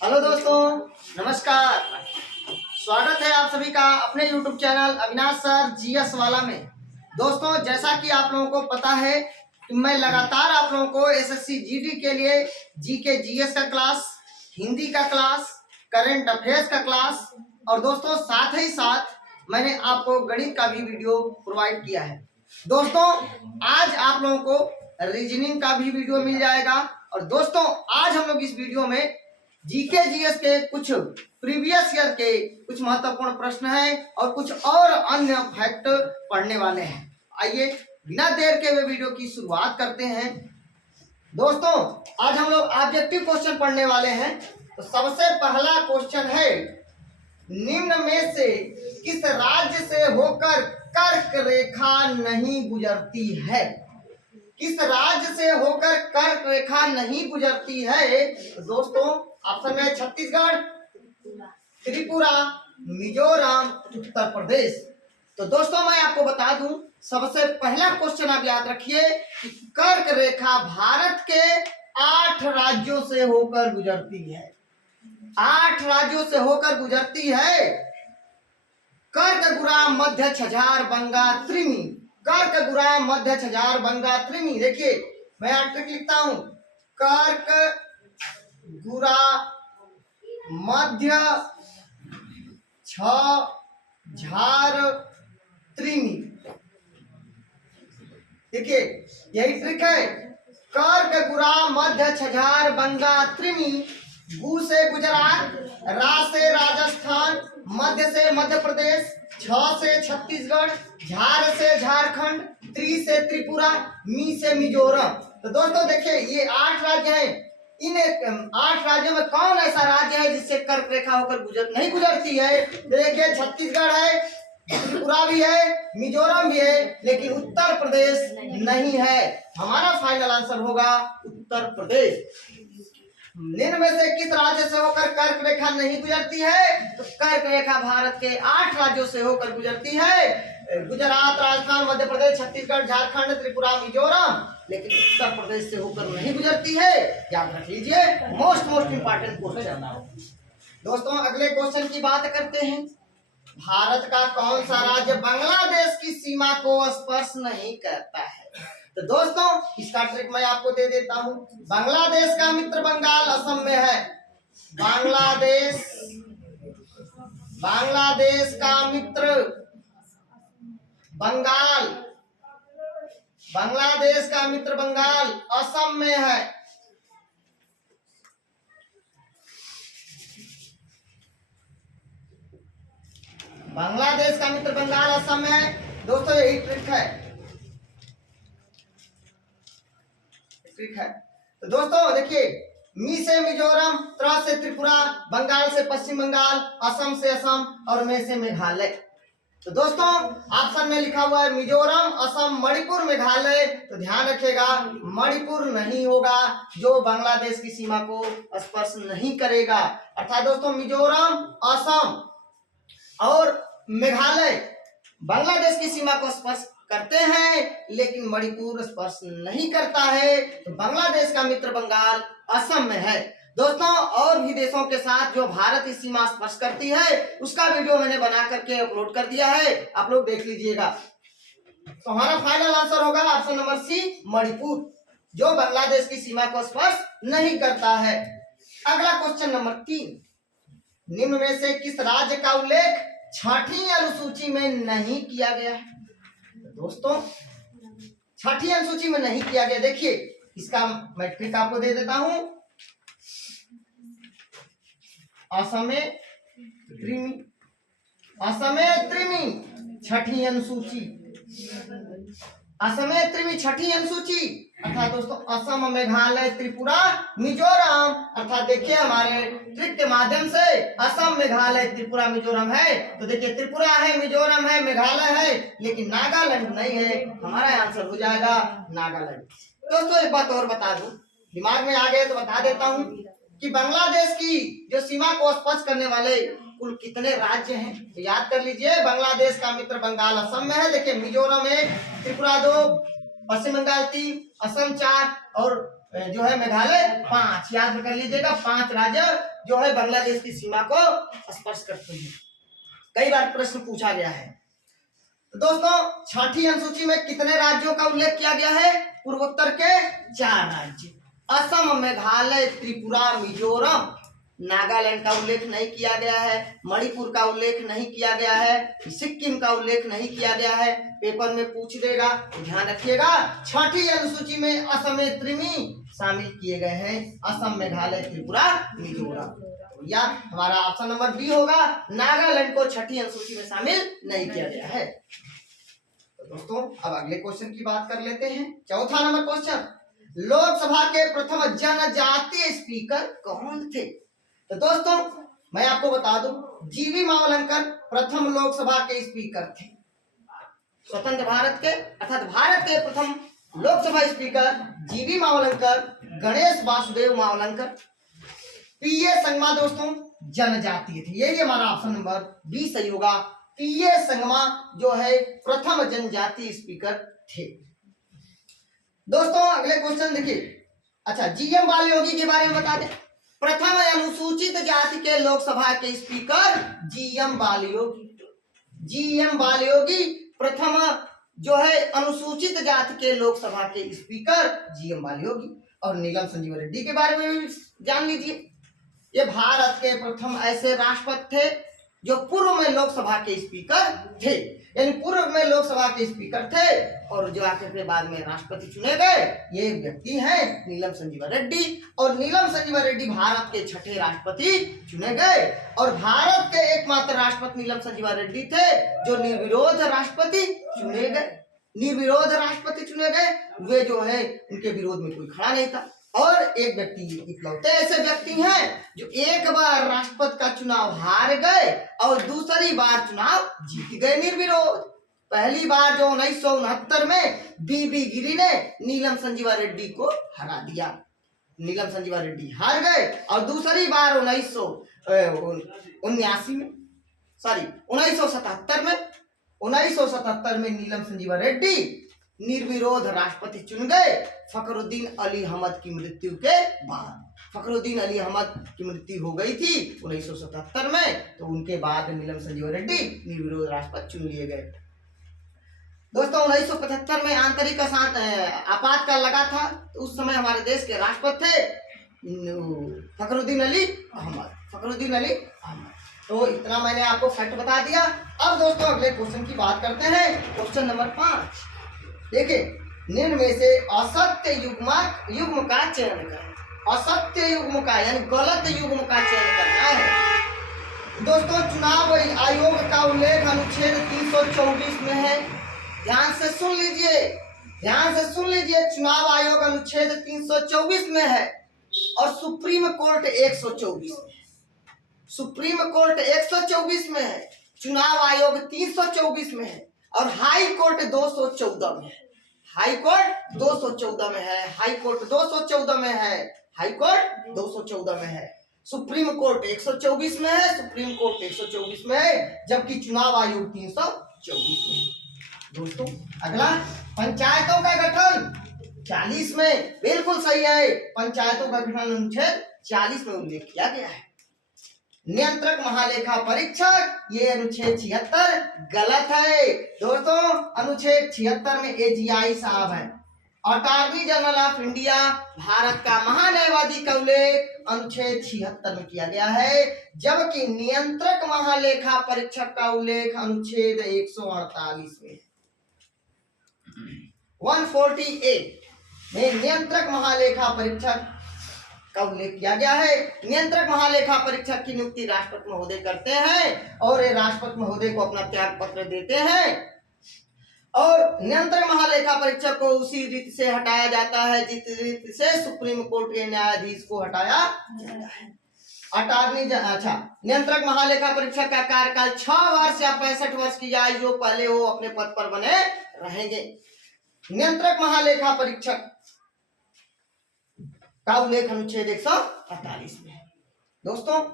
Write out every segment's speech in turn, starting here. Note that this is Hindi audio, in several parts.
हेलो दोस्तों, नमस्कार। स्वागत है आप सभी का अपने YouTube channel Avinash sir GS वाला में। दोस्तों, जैसा कि आप लोगों को पता है कि मैं लगातार आप लोगों को एसएससी जीडी के लिए जीके जीएस का क्लास, हिंदी का क्लास, करंट अफेयर्स का क्लास और दोस्तों साथ ही साथ मैंने आपको गणित का भी वीडियो प्रोवाइड किया है। दोस्तों, आज आप लोगों को रीजनिंग का भी वीडियो मिल जाएगा और दोस्तों आज हम लोग इस वीडियो में जीके जीएस के कुछ प्रीवियस ईयर के कुछ महत्वपूर्ण प्रश्न हैं और कुछ और अन्य फैक्ट पढ़ने वाले हैं। आइए बिना देर के हुए वीडियो की शुरुआत करते हैं। दोस्तों, आज हम लोग ऑब्जेक्टिव क्वेश्चन पढ़ने वाले हैं। तो सबसे पहला क्वेश्चन है, निम्न में से किस राज्य से होकर कर्क रेखा नहीं गुजरती है? किस राज्य से होकर कर्क रेखा नहीं गुजरती है? दोस्तों ऑप्शन में छत्तीसगढ़, त्रिपुरा, मिजोरम, उत्तर प्रदेश। तो दोस्तों मैं आपको बता दूं, सबसे पहला क्वेश्चन आप याद रखिए कि कर्क रेखा भारत के 8 राज्यों से होकर गुजरती है। 8 राज्यों से होकर गुजरती है। कर्क गुरा मध्य छजार बंगा त्रिमी, कर्क गुरा मध्य छजार बंगा त्रिमी। देखिए मैं यहाँ ट्रिक लिखता हूं, कर्क गुरा मध्य झार त्रिमी। देखिए यही ट्रिक है, कर्क गुरा मध्य छजार बंगा त्रिमी। गु से गुजरात, रा से राजस्थान, मध्य से मध्य प्रदेश, छ से छत्तीसगढ़, झार से झारखंड, त्रि से त्रिपुरा, मी से मिजोरम। तो दोस्तों देखिए ये 8 राज्य हैं। इन 8 राज्यों में कौन ऐसा राज्य है जिससे कर्क रेखा होकर नहीं गुजरती है? देखिए छत्तीसगढ़ है, त्रिपुरा भी है, मिजोरम भी है, लेकिन उत्तर प्रदेश नहीं है। हमारा फाइनल आंसर होगा उत्तर प्रदेश। निम्न में से किस राज्य से होकर कर्क रेखा नहीं गुजरती है? तो कर्क रेखा भारत के 8 राज्यों से होकर गुजरती है। गुजरात, राजस्थान, मध्य प्रदेश, छत्तीसगढ़, झारखंड, त्रिपुरा, मिजोरम, लेकिन उत्तर प्रदेश से होकर नहीं गुजरती है। याद रख लीजिए, मोस्ट इंपॉर्टेंट क्वेश्चन। दोस्तों अगले क्वेश्चन की बात करते हैं। भारत का कौन सा राज्य बांग्लादेश की सीमा को स्पर्श नहीं करता है? तो दोस्तों इसका ट्रिक मैं आपको दे देता हूं। बांग्लादेश का मित्र बंगाल असम में है। बांग्लादेश का मित्र बंगाल, बांग्लादेश का मित्र बंगाल असम में है। बांग्लादेश का मित्र बंगाल असम में है। दोस्तों यही ट्रिक है। तो दोस्तों देखिए, मी से मिजोरम, त्रा से त्रिपुरा, बंगाल से पश्चिम बंगाल, असम से असम और मे से मेघालय। तो दोस्तों ऑप्शन में लिखा हुआ है मिजोरम, असम, मणिपुर, मेघालय। तो ध्यान रखिएगा मणिपुर नहीं होगा, जो बांग्लादेश की सीमा को स्पर्श नहीं करेगा। अर्थात दोस्तों मिजोरम, असम और मेघालय बांग्लादेश की सीमा को स्पर्श करते हैं, लेकिन मणिपुर स्पर्श नहीं करता है। तो बांग्लादेश का मित्र बंगाल असम में है। दोस्तों और भी देशों के साथ जो भारत की सीमा स्पर्श करती है उसका वीडियो मैंने बना करके अपलोड कर दिया है, आप लोग देख लीजिएगा। तो हमारा फाइनल आंसर होगा ऑप्शन नंबर सी, मणिपुर, जो बांग्लादेश की सीमा को स्पर्श नहीं करता है। अगला क्वेश्चन नंबर 3, निम्न में से किस राज्य का उल्लेख 6ठी अनुसूची में नहीं किया गया है? दोस्तों 6ठी अनुसूची में नहीं किया गया। देखिए इसका मैं ट्रिक आपको दे देता हूं। असम त्रिमी 6ठी अनुसूची, असम त्रिमी 6ठी अनुसूची। अर्थात दोस्तों असम, मेघालय, त्रिपुरा, मिजोरम। अर्थात देखिए हमारे ट्रिक के माध्यम से असम, मेघालय, त्रिपुरा, मिजोरम है। तो देखिए त्रिपुरा है, मिजोरम है, मेघालय है, लेकिन नागालैंड नहीं है। हमारा आंसर हो जाएगा नागालैंड। दोस्तों एक बात और बता दूं, दिमाग में आ गए तो बता देता हूं कि बांग्लादेश की जो सीमा को स्पर्श करने वाले कुल कितने राज्य हैं। तो याद कर लीजिए, बांग्लादेश का मित्र बंगाल असम में है। देखिए मिजोरम 1, त्रिपुरा 2, पश्चिम बंगाल 3, असम 4 और जो है मेघालय 5। याद कर लीजिएगा 5 राज्य जो है बांग्लादेश की सीमा को स्पर्श करते हैं। कई बार प्रश्न पूछा गया है। तो दोस्तों छठी अनुसूची में कितने राज्यों का उल्लेख किया गया है? पूर्वोत्तर के 4 राज्य, असम, मेघालय, त्रिपुरा, मिजोरम, नागालैंड का उल्लेख नहीं किया गया है, मणिपुर का उल्लेख नहीं किया गया है, सिक्किम का उल्लेख नहीं किया गया है। पेपर में पूछ देगा तो ध्यान रखिएगा। छठी अनुसूची में असम में त्रिमी शामिल किए गए हैं, असम, मेघालय, त्रिपुरा, मिजोरम। या हमारा ऑप्शन नंबर बी होगा, नागालैंड को छठी अनुसूची में शामिल नहीं किया गया है। तो दोस्तों अब अगले क्वेश्चन की बात कर लेते हैं। चौथा नंबर क्वेश्चन, लोकसभा के प्रथम जनजातीय स्पीकर कौन थे? तो दोस्तों मैं आपको बता दूं, जीवी मावलंकर प्रथम लोकसभा के स्पीकर थे। स्वतंत्र भारत के अर्थात भारत के प्रथम लोकसभा स्पीकर जीवी मावलंकर, गणेश वासुदेव मावलंकर। पीए संगमा दोस्तों जनजातीय थे। ये हमारा ऑप्शन नंबर बी सही होगा। पीए संगमा जो है प्रथम जनजातीय स्पीकर थे। दोस्तों अगले क्वेश्चन देखिए। अच्छा, जीएम बालयोगी के बारे में बता दें। प्रथम अनुसूचित जाति के लोकसभा के speaker G M Balayogi. G M Balayogi प्रथम जो है अनुसूचित जाति के लोकसभा के स्पीकर जीएम बालयोगी। और नीलम संजीव रेड्डी के बारे में भी जान लीजिए। ये भारत के प्रथम ऐसे राष्ट्रपति थे जो पूर्व में लोकसभा के स्पीकर थे, यानी पूर्व में लोकसभा के स्पीकर थे और जो आकर के बाद में राष्ट्रपति चुने गए। ये व्यक्ति हैं नीलम संजीवा रेड्डी। और नीलम संजीवा रेड्डी भारत के छठे राष्ट्रपति चुने गए और भारत के एकमात्र राष्ट्रपति नीलम संजीवा रेड्डी थे जो निर्विरोध राष्ट्रपति चुने गए। निर्विरोध राष्ट्रपति चुने गए। वे जो है उनके विरोध में कोई खड़ा नहीं था। और एक व्यक्ति इकलौते ऐसे व्यक्ति हैं जो एक बार राष्ट्रपति का चुनाव हार गए और दूसरी बार चुनाव जीत गए निर्विरोध। पहली बार जो 1969 में बीबी गिरी ने नीलम संजीवा रेड्डी को हरा दिया। नीलम संजीवा रेड्डी हार गए और दूसरी बार 1977 में नीलम संजीवा रेड्डी निर्विरोध राष्ट्रपति चुन गए फखरुद्दीन अली अहमद की मृत्यु के बाद। फखरुद्दीन अली अहमद की मृत्यु हो गई थी 1977 में, तो उनके बाद नीलम संजीवा रेड्डी निर्विरोध राष्ट्रपति चुन लिए गए। दोस्तों 1975 में आंतरिक आपातकाल लगा था, तो उस समय हमारे देश के राष्ट्रपति थे फखरुद्दीन अली अहमद। तो इतना मैंने आपको फैक्ट बता दिया। अब दोस्तों अगले क्वेश्चन की बात करते हैं। क्वेश्चन नंबर 5 देखिए, निम्न में से असत्य युग्म का चयन करें। असत्य युग्म का यानी गलत युग्म का चयन करना है। दोस्तों चुनाव आयोग का उल्लेख अनुच्छेद 324 में है। ध्यान से सुन लीजिए। चुनाव आयोग अनुच्छेद 324 में है और सुप्रीम कोर्ट 124 में है। सुप्रीम कोर्ट 124 में है, चुनाव आयोग 324 में है और हाई कोर्ट 214 में है। हाई कोर्ट 214 में है। हाई कोर्ट 214 में है। हाई कोर्ट 214 में है। सुप्रीम कोर्ट 124 में है। सुप्रीम कोर्ट 124 में है, जबकि चुनाव आयोग 324 में है। दोस्तों अगला, पंचायतों का गठन 40 में बिल्कुल सही है। पंचायतों का गठन अनुच्छेद 40 में उल्लेख किया गया है। नियंत्रक महालेखा परीक्षक ये अनुच्छेद 76 गलत है। दोस्तों अनुच्छेद 76 में एजीआई साहब है। Attorney general of India Bharat का महान्यायवादी का उल्लेख अनुच्छेद 76 में किया गया है, जबकि नियंत्रक महालेखा परीक्षक का उल्लेख अनुच्छेद 148 में 148 में नियंत्रक महालेखा परीक्षक का उल्लेख किया गया है। नियंत्रक महालेखा परीक्षक की नियुक्ति राष्ट्रपति महोदय करते हैं और ये राष्ट्रपति महोदय को अपना त्याग पत्र देते हैं और नियंत्रक महालेखा परीक्षक को उसी रीति से हटाया जाता है जिस रीति से सुप्रीम कोर्ट के न्यायाधीश को हटाया जाता है। नियंत्रक महालेखा परीक्षक का कार्यकाल 6 वर्ष या 65 वर्ष की आयु जो पहले वो अपने पद पर बने रहेंगे। नियंत्रक महालेखा परीक्षक का उल्लेख अनुच्छेद 148 में है। दोस्तों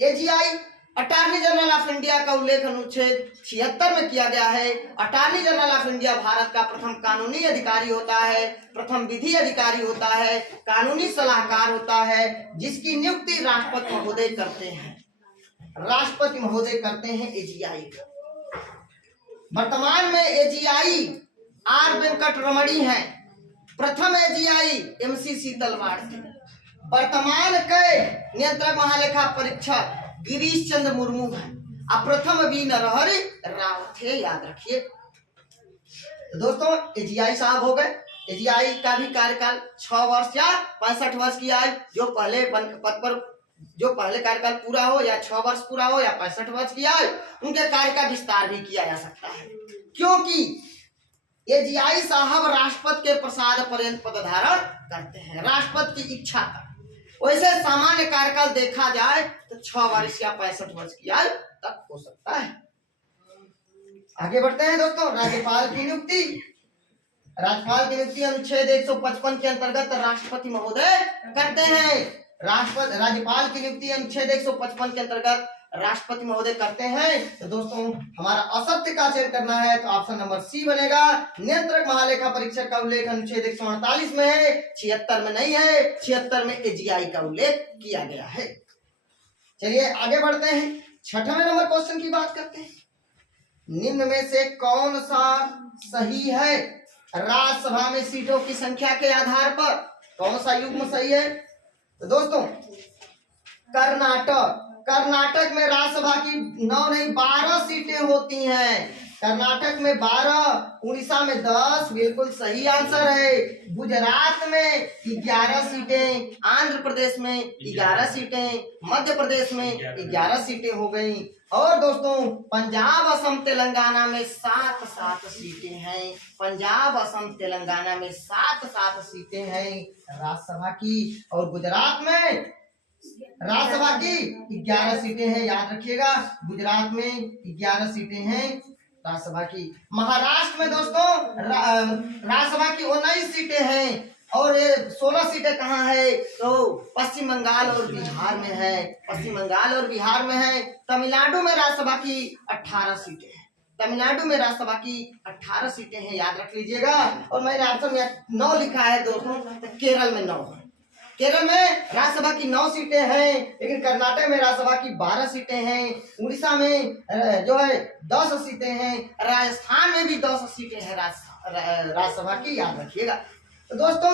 AGI attorney general of India का उल्लेख अनुच्छेद 76 में किया गया है। Attorney general of India Bharat का प्रथम कानूनी अधिकारी होता है, प्रथम विधि अधिकारी होता है, कानूनी सलाहकार होता है, जिसकी नियुक्ति राष्ट्रपति महोदय करते हैं। राष्ट्रपति महोदय करते हैं एजीआई का। वर्तमान में एजीआई आर वेंकट रमणी है, प्रथम एजीआई एमसी शीतलवाड़ थे। वर्तमान के नियंत्रक महालेखा परीक्षक गिरीश चंद्र मुर्मू है और प्रथम वी नरहरि राव थे, याद रखिए। तो दोस्तों एजीआई साहब हो गए। एजीआई का भी कार्यकाल 6 वर्ष या 65 वर्ष की आयु, जो पहले पद पर जो पहले कार्यकाल पूरा हो या 6 वर्ष पूरा हो या 65 वर्ष की आयु, उनके कार्य का विस्तार भी किया जा सकता है, क्योंकि एजीआई साहब राष्ट्रपति के प्रसाद पर्यंत पद धारण करते हैं, राष्ट्रपति की इच्छा का। वैसे सामान्य कार्यकाल देखा जाए तो 6 वर्ष या 65 वर्ष की आयु तक हो सकता है। आगे बढ़ते हैं दोस्तों। राज्यपाल की नियुक्ति। राज्यपाल की नियुक्ति अनुच्छेद 155 के अंतर्गत राष्ट्रपति महोदय करते हैं। राज्यपाल की नियुक्ति अनुच्छेद 155 के अंतर्गत राष्ट्रपति महोदय करते हैं। तो दोस्तों हमारा असत्य का चयन करना है, तो ऑप्शन नंबर सी बनेगा। नियंत्रक महालेखा परीक्षक का उल्लेख अनुच्छेद 148 में है, 76 में नहीं है। 76 में एजीआई का उल्लेख किया गया है। चलिए आगे बढ़ते हैं, 6वें नंबर क्वेश्चन की बात करते हैं। निम्न में से कौन सा सही है? राज्यसभा में सीटों की संख्या के आधार पर कौन सा युग्म सही है? तो दोस्तों कर्नाटक में राज्यसभा की 9 नहीं 12 सीटें होती हैं। कर्नाटक में 12, उड़ीसा में 10, बिल्कुल सही आंसर है। गुजरात में 11 सीटें, आंध्र प्रदेश में 11 सीटें, मध्य प्रदेश में 11 सीटें हो गई। और दोस्तों पंजाब असम तेलंगाना में 7 सीटें हैं। पंजाब असम तेलंगाना में 7 सीटें हैं राज्यसभा की। और गुजरात में राज्यसभा की 11 सीटें हैं, याद रखिएगा। गुजरात में 11 सीटें हैं राज्यसभा की। महाराष्ट्र में दोस्तों राज्यसभा की 19 सीटें हैं। और ये 16 सीटें कहाँ है? तो पश्चिम बंगाल और बिहार में है। पश्चिम बंगाल और बिहार में है। तमिलनाडु में राज्यसभा की 18 सीटें हैं। तमिलनाडु में राज्यसभा की 18 सीटें हैं, याद रख लीजिएगा। और मैंने ऑप्शन में 9 लिखा है दोस्तों, तो केरल में 9 है। केरल में राज्यसभा की 9 सीटें हैं, लेकिन कर्नाटक में राज्यसभा की 12 सीटें हैं। उड़ीसा में जो है 10 सीटें हैं। राजस्थान में भी 10 सीटें हैं राज्यसभा की, याद रखिएगा। तो दोस्तों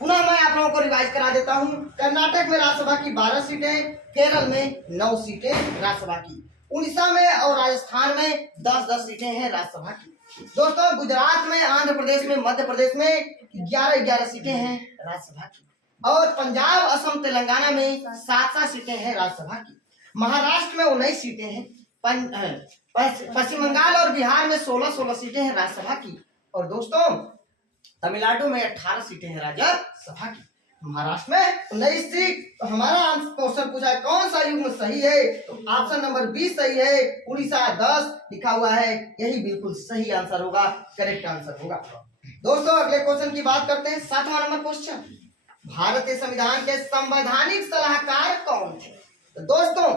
पुनः मैं आप लोगों को रिवाइज करा देता हूँ। कर्नाटक में राज्यसभा की 12 सीटें, केरल में 9 सीटें राज्यसभा की, उड़ीसा में और राजस्थान में 10-10 सीटें हैं राज्यसभा की। दोस्तों गुजरात में, आंध्र प्रदेश में, मध्य प्रदेश में 11-11 सीटें हैं राज्यसभा की। और पंजाब असम तेलंगाना में 7 सीटें हैं राज्यसभा की। महाराष्ट्र में 19 सीटें हैं। पश्चिम बंगाल और बिहार में 16 सीटें हैं राज्यसभा की। और दोस्तों तमिलनाडु में 18 सीटें हैं राज्यसभा की। महाराष्ट्र में 19 सीट। तो हमारा क्वेश्चन पूछा है कौन सा युग्म सही है? तो ऑप्शन नंबर 20 सही है। उड़ीसा 10 लिखा हुआ है, यही बिल्कुल सही आंसर होगा, करेक्ट आंसर होगा। दोस्तों अगले क्वेश्चन की बात करते हैं, 7वां नंबर क्वेश्चन। भारतीय संविधान के संवैधानिक सलाहकार कौन थे? तो दोस्तों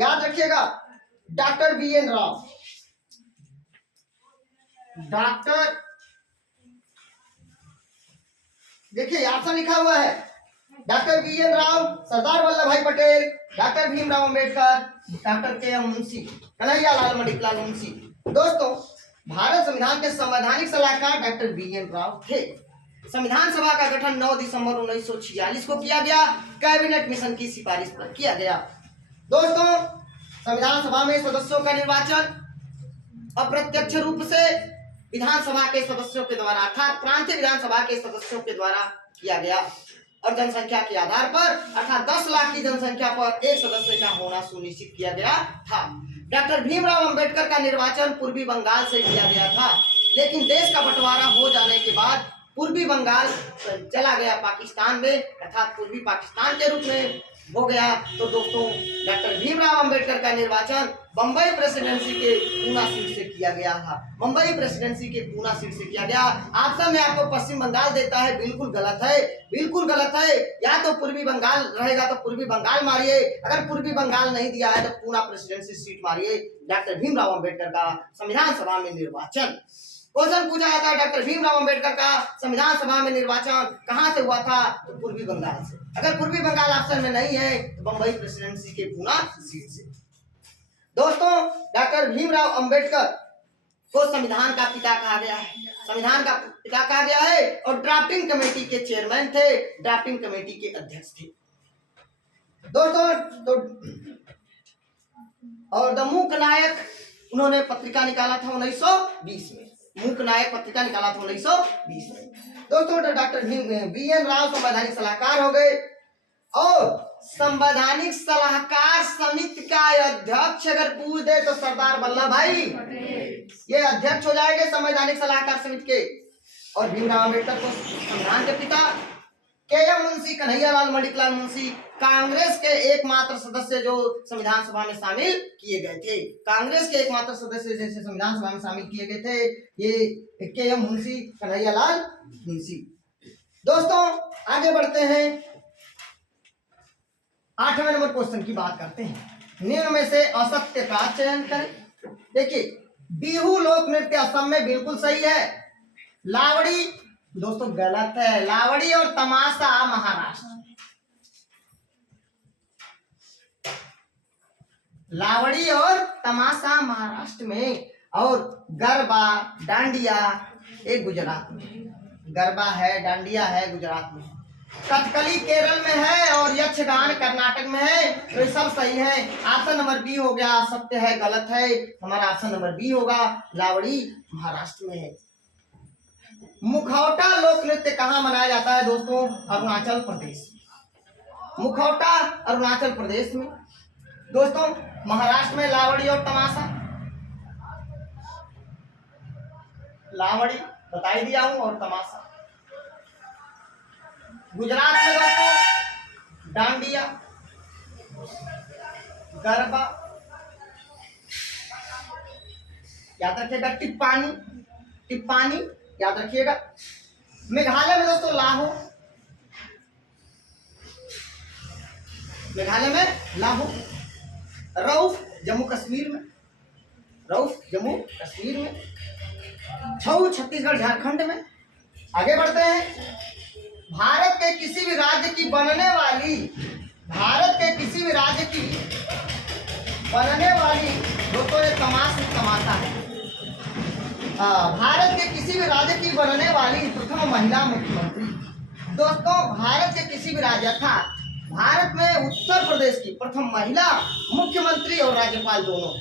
याद रखिएगा, डॉक्टर BN राव। डॉक्टर देखिए ऑप्शन लिखा हुआ है, डॉक्टर BN राव, सरदार वल्लभ भाई Patel, doctor Bhimrao Ambedkar, doctor KM Munshi, Kanhaiyalal Maneklal Munshi. दोस्तों भारत संविधान के संवैधानिक सलाहकार डॉक्टर BN राव थे। संविधान सभा का गठन 9 दिसंबर 1946 को किया गया, कैबिनेट मिशन की सिफारिश पर किया गया। दोस्तों संविधान सभा में सदस्यों का निर्वाचन अप्रत्यक्ष रूप से विधानसभा के सदस्यों के द्वारा अर्थात प्रांतीय विधानसभा के सदस्यों के द्वारा किया गया। और जनसंख्या के आधार पर अर्थात 10 लाख की जनसंख्या पर एक सदस्य का होना सुनिश्चित किया गया था। डॉक्टर भीमराव अंबेडकर का निर्वाचन पूर्वी बंगाल से किया गया था, लेकिन देश का बंटवारा हो जाने के बाद पूर्वी बंगाल चला गया पाकिस्तान में, अर्थात पूर्वी पाकिस्तान के रूप में हो गया। तो दोस्तों डॉक्टर भीमराव अंबेडकर का निर्वाचन बम्बई प्रेसिडेंसी के पूना सीट से किया गया था, मुंबई प्रेसिडेंसी के पूना सीट से किया गया। ऑप्शन में आपको पश्चिम बंगाल देता है, बिल्कुल गलत है, बिल्कुल गलत है। या तो पूर्वी बंगाल रहेगा तो पूर्वी बंगाल मारिए, अगर पूर्वी बंगाल नहीं दिया है तो पूना प्रेसिडेंसी सीट मारिए। डॉक्टर भीमराव अंबेडकर का संविधान सभा में निर्वाचन, क्वेश्चन पूछा जाता है डॉक्टर भीमराव अंबेडकर का संविधान सभा में निर्वाचन कहां से हुआ था, तो पूर्वी बंगाल से। अगर पूर्वी बंगाल ऑप्शन में नहीं है तो बंबई प्रेसिडेंसी के पूना सीट से। दोस्तों, डॉक्टर भीमराव अंबेडकर को संविधान का पिता कहा गया है, संविधान का पिता कहा गया है, और ड्राफ्टिंग कमेटी के चेयरमैन थे, ड्राफ्टिंग कमेटी के अध्यक्ष थे। दोस्तों, तो और द मूक नायक उन्होंने पत्रिका निकाला था 1920 में, मूक नायक पत्रिका निकाला था 1920 में। दोस्तों, डॉक्टर BN राव संवैधानिक सलाहकार हो गए, और संवैधानिक सलाहकार समिति का अध्यक्ष अगर पूछ दे तो सरदार वल्लभ भाई ये अध्यक्ष हो जाएंगे संवैधानिक सलाहकार समिति के। और भीमराव अम्बेडकर को संविधान के पिता, KM मुंशी, कन्हैयालाल मणिकलाल मुंशी कांग्रेस के एकमात्र सदस्य जो संविधान सभा में शामिल किए गए थे, कांग्रेस के एकमात्र सदस्य जैसे संविधान सभा में शामिल किए गए थे, ये KM मुंशी, कन्हैयालाल मुंशी। दोस्तों, आगे बढ़ते हैं, 8वें नंबर क्वेश्चन की बात करते हैं। निम्न में से असत्य का चयन करें। देखिए, बिहू लोक नृत्य असम में बिल्कुल सही है। लावड़ी दोस्तों गलत है, लावड़ी और तमाशा महाराष्ट्र, लावड़ी और तमाशा महाराष्ट्र में, और गरबा डांडिया एक गुजरात में, गरबा है डांडिया है गुजरात में, कथकली केरल में है, और यक्षगान कर्नाटक में है। तो ये सब सही है। ऑप्शन नंबर बी हो गया, सत्य है गलत है, हमारा ऑप्शन नंबर बी होगा, लावड़ी महाराष्ट्र में है। मुखौटा लोक नृत्य कहाँ मनाया जाता है दोस्तों? अरुणाचल प्रदेश। मुखौटा अरुणाचल प्रदेश में। दोस्तों, महाराष्ट्र में लावड़ी और तमाशा, लावड़ी बता ही दिया हूं, और तमाशा। गुजरात में दोस्तों डांडिया, गरबा, याद रखिएगा, टिप्पानी, टिप्पानी याद रखिएगा। मेघालय में दोस्तों लाहो, मेघालय में लाहो। रऊफ जम्मू कश्मीर में, रऊफ जम्मू कश्मीर में। छऊ छत्तीसगढ़ झारखंड में। आगे बढ़ते हैं, भारत के किसी भी राज्य की बनने वाली, भारत के किसी भी राज्य की बनने वाली, दोस्तों ये तमाशा है, भारत के किसी भी राज्य की बनने वाली प्रथम महिला मुख्यमंत्री। दोस्तों, भारत के किसी भी राज्य था, भारत में उत्तर प्रदेश की प्रथम महिला मुख्यमंत्री और राज्यपाल दोनों।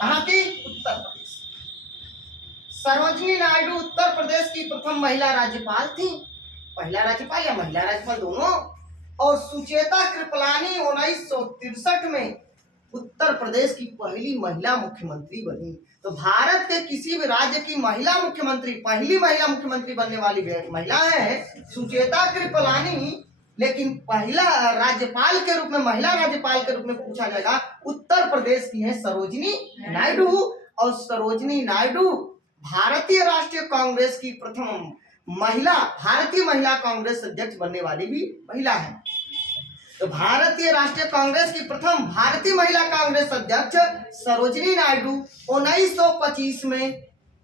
कहाँ की? उत्तर प्रदेश। सरोजिनी नायडू उत्तर प्रदेश की प्रथम महिला राज्यपाल थी, महिला राज्यपाल या महिला राज्यपाल दोनों। और सुचेता कृपलानी 1963 में उत्तर प्रदेश की पहली महिला मुख्यमंत्री बनी। तो भारत के किसी भी राज्य की महिला मुख्यमंत्री, पहली महिला मुख्यमंत्री बनने वाली महिला है सुचेता कृपलानी, लेकिन पहला राज्यपाल के रूप में, महिला राज्यपाल के रूप में पूछा जाएगा, उत्तर प्रदेश की है सरोजिनी नायडू। और सरोजिनी नायडू भारतीय राष्ट्रीय कांग्रेस की प्रथम महिला, भारतीय महिला कांग्रेस अध्यक्ष बनने वाली भी महिला है। तो भारतीय राष्ट्रीय कांग्रेस की प्रथम भारतीय महिला कांग्रेस अध्यक्ष सरोजिनी नायडू 1925 में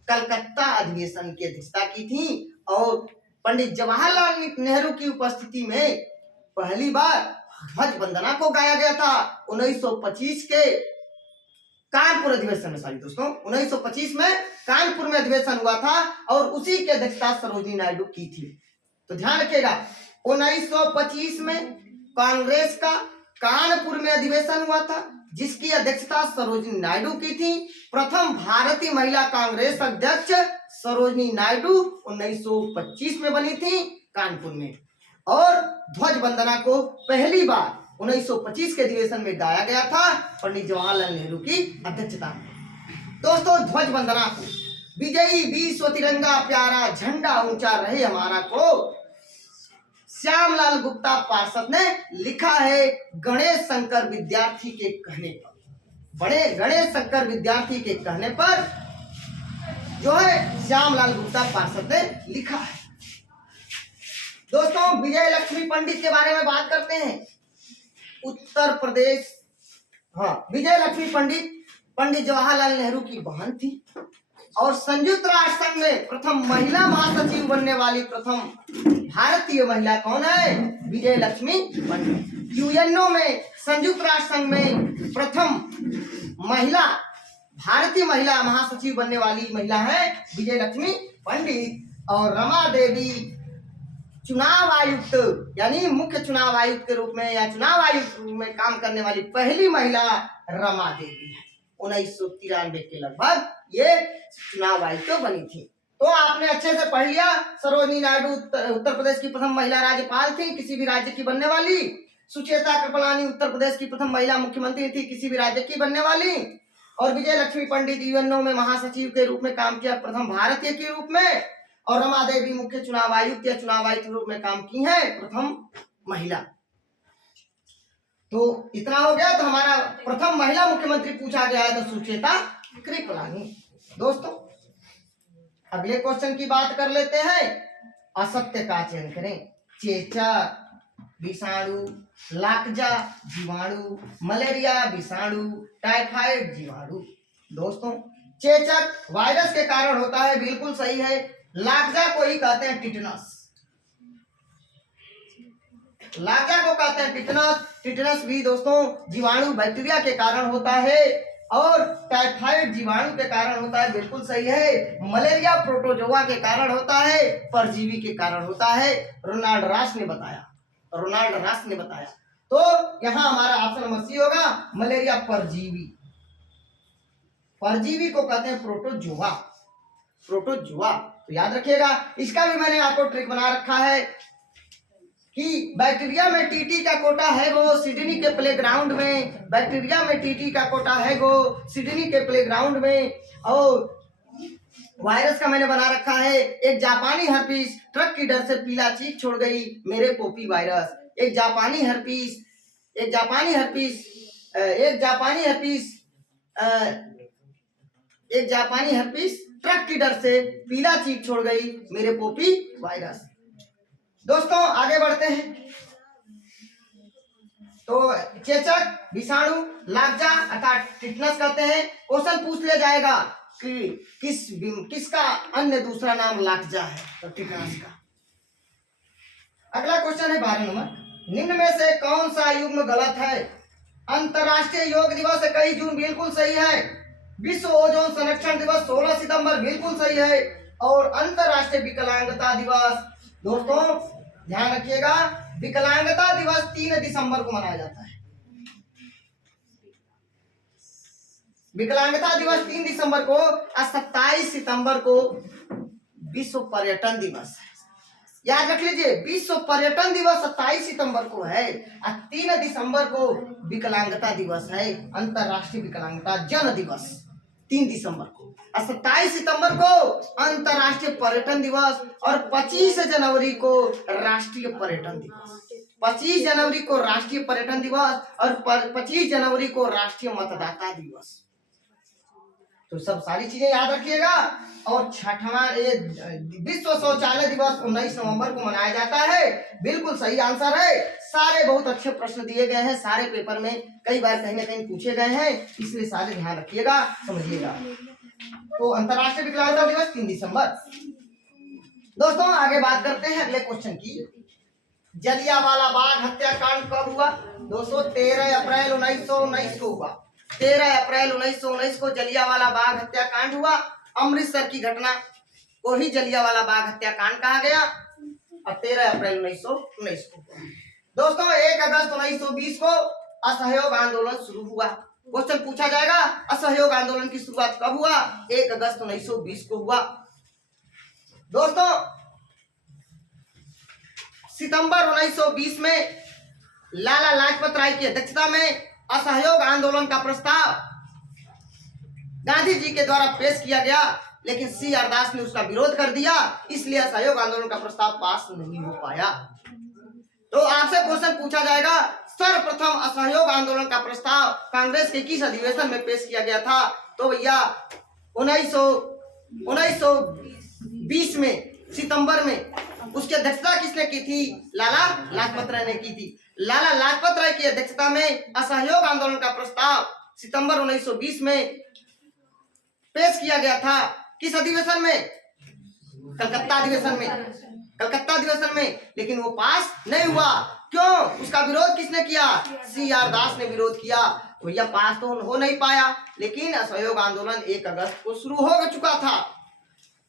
कलकत्ता अधिवेशन की अध्यक्षता की थी, और पंडित जवाहरलाल नेहरू की उपस्थिति में पहली बार ध्वज वंदना को गाया गया था 1925 के कानपुर अधिवेशन में। सॉरी दोस्तों, 1925 में कानपुर में अधिवेशन हुआ था, और उसी की अध्यक्षता सरोजिनी नायडू की थी। तो ध्यान रखिएगा, 1925 में कांग्रेस का कानपुर में अधिवेशन हुआ था, जिसकी अध्यक्षता सरोजिनी नायडू की थी। प्रथम भारतीय महिला कांग्रेस अध्यक्ष सरोजिनी नायडू 1925 में बनी थी कानपुर में, और ध्वज वंदना को पहली बार 1925 के अधिवेशन में गाया गया था पंडित जवाहरलाल नेहरू की अध्यक्षता में। दोस्तों, ध्वज वंदना को विजयी विश्व तिरंगा प्यारा झंडा ऊंचा रहे हमारा को श्यामलाल गुप्ता पार्षद ने लिखा है गणेश शंकर विद्यार्थी के कहने पर। बड़े गणेश शंकर विद्यार्थी के कहने पर जो है श्यामलाल गुप्ता पार्षद ने लिखा है। दोस्तों विजय लक्ष्मी पंडित के बारे में बात करते हैं। उत्तर प्रदेश, हाँ, विजय लक्ष्मी पंडित पंडित जवाहरलाल नेहरू की बहन थी और संयुक्त राष्ट्र संघ में प्रथम महिला महासचिव बनने वाली प्रथम भारतीय महिला कौन है? विजय लक्ष्मी पंडित। यूएनओ में, संयुक्त राष्ट्र संघ में प्रथम महिला, भारतीय महिला महासचिव बनने वाली महिला है विजय लक्ष्मी पंडित। और रमा देवी चुनाव आयुक्त यानी मुख्य चुनाव आयुक्त के रूप में या चुनाव आयुक्त के रूप में काम करने वाली पहली महिला रमा देवी है। 1993 के लगभग ये चुनाव आयुक्त बनी थी। तो आपने अच्छे से पढ़ लिया। सरोजिनी नायडू उत्तर प्रदेश की प्रथम महिला राज्यपाल थी, किसी भी राज्य की बनने वाली। सुचेता कृपलानी उत्तर प्रदेश की प्रथम महिला मुख्यमंत्री थी, किसी भी राज्य की बनने वाली। और विजय लक्ष्मी पंडित यूएनओ में महासचिव के रूप में काम किया, प्रथम भारतीय के रूप में। और रमा देवी मुख्य चुनाव आयुक्त या चुनाव आयुक्त के रूप में काम की है, प्रथम महिला। तो इतना हो गया। तो हमारा प्रथम महिला मुख्यमंत्री पूछा गया है तो सुचेता कृपलानी। दोस्तों अगले क्वेश्चन की बात कर लेते हैं। असत्य का चयन करें। चेचक, विषाणु, लार्जा जीवाणु, मलेरिया विषाणु, टाइफाइड जीवाणु। दोस्तों चेचक वायरस के कारण होता है, बिल्कुल सही है। लार्जा को ही कहते हैं टिटनस, लार्जा को कहते हैं टिटनस। टिटनस भी दोस्तों जीवाणु बैक्टीरिया के कारण होता है और टाइफाइड जीवाणु के कारण होता है, बिल्कुल सही है। मलेरिया प्रोटोजोआ के कारण होता है, परजीवी के कारण होता है। रोनाल्ड रॉस ने बताया, रोनाल्ड रॉस ने बताया। तो यहां हमारा ऑप्शन नंबर सी होगा, मलेरिया परजीवी। परजीवी को कहते हैं प्रोटोजोआ, प्रोटोजोआ। तो याद रखिएगा। इसका भी मैंने आपको ट्रिक बना रखा है कि बैक्टीरिया में टीटी का कोटा है वो सिडनी के प्लेग्राउंड में, बैक्टीरिया में टीटी का कोटा है वो सिडनी के प्लेग्राउंड में। और वायरस का मैंने बना रखा है, एक जापानी हर्पीस ट्रक की डर से पीला चीख छोड़ गई, मेरे पोपी वायरस। एक जापानी हर्पीस ट्रक की डर से पीला चीख छोड़ गई, मेरे पोपी वायरस। दोस्तों आगे बढ़ते हैं। तो चेचक, विषाणु, लार्जा अर्थात टिटनस कहते हैं। क्वेश्चन पूछ लिया जाएगा कि किसका अन्य दूसरा नाम लार्जा है, तो टिटनस का। अगला क्वेश्चन है 12 नंबर। निम्न में से कौन सा युग्म गलत है? अंतरराष्ट्रीय योग दिवस 21 जून, बिल्कुल सही है। विश्व ओजोन संरक्षण दिवस 16 सितंबर, बिल्कुल सही है। और अंतरराष्ट्रीय विकलांगता दिवस, दोस्तों ध्यान रखिएगा, विकलांगता दिवस 3 दिसंबर को मनाया जाता है। विकलांगता दिवस 3 दिसंबर को और 27 सितंबर को विश्व पर्यटन दिवस है। याद रख लीजिए, विश्व पर्यटन दिवस 27 सितंबर को है और 3 दिसंबर को विकलांगता दिवस है, अंतरराष्ट्रीय विकलांगता जन दिवस 3 दिसंबर को। 27 सितंबर को अंतरराष्ट्रीय पर्यटन दिवस और 25 जनवरी को राष्ट्रीय पर्यटन दिवस। 25 जनवरी को राष्ट्रीय पर्यटन दिवस और 25 जनवरी को राष्ट्रीय मतदाता दिवस। तो सब सारी चीजें याद रखिएगा। और छठवां विश्व शौचालय दिवस 19 नवंबर को मनाया जाता है, बिल्कुल सही आंसर है। सारे बहुत अच्छे प्रश्न दिए गए हैं, सारे पेपर में कई बार कहीं ना कहीं पूछे गए हैं, इसलिए सारे ध्यान रखिएगा, समझिएगा। तो अंतरराष्ट्रीय विकलांगता दिवस 3 दिसंबर। दोस्तों आगे बात करते हैं अगले क्वेश्चन की। जलियांवाला बाग हत्याकांड कब हुआ? दोस्तों 13 अप्रैल 1919 को हुआ। 13 अप्रैल 1919 को जलियांवाला बाग हत्याकांड हुआ। अमृतसर की घटना को ही जलियांवाला बाग हत्याकांड कहा गया और 13 अप्रैल 1919 को। दोस्तों 1 अगस्त 1920 को असहयोग आंदोलन शुरू हुआ। क्वेश्चन पूछा जाएगा असहयोग आंदोलन की शुरुआत कब हुआ? 1 अगस्त 1920 को हुआ। दोस्तों सितंबर 1920 में लाला लाजपत राय की अध्यक्षता में असहयोग आंदोलन का प्रस्ताव गांधी जी के द्वारा पेश किया गया, लेकिन सी आर दास ने उसका विरोध कर दिया, इसलिए असहयोग आंदोलन का प्रस्ताव पास नहीं हो पाया। तो आपसे क्वेश्चन पूछा जाएगा सर्वप्रथम असहयोग आंदोलन का प्रस्ताव कांग्रेस के किस अधिवेशन में पेश किया गया था? तो भैया 1920 में सितंबर में। उसकी अध्यक्षता किसने की थी? लाला लाजपत राय ने की थी। लाला लाजपत राय की अध्यक्षता में असहयोग आंदोलन का प्रस्ताव सितंबर 1920 में पेश किया गया था। किस अधिवेशन में? कलकत्ता अधिवेशन में। कलकत्ता अधिवेशन में। लेकिन वो पास नहीं हुआ। क्यों? उसका विरोध किसने किया? CR दास ने विरोध किया। भैया पास तो हो नहीं पाया, लेकिन असहयोग आंदोलन 1 अगस्त को शुरू हो चुका था।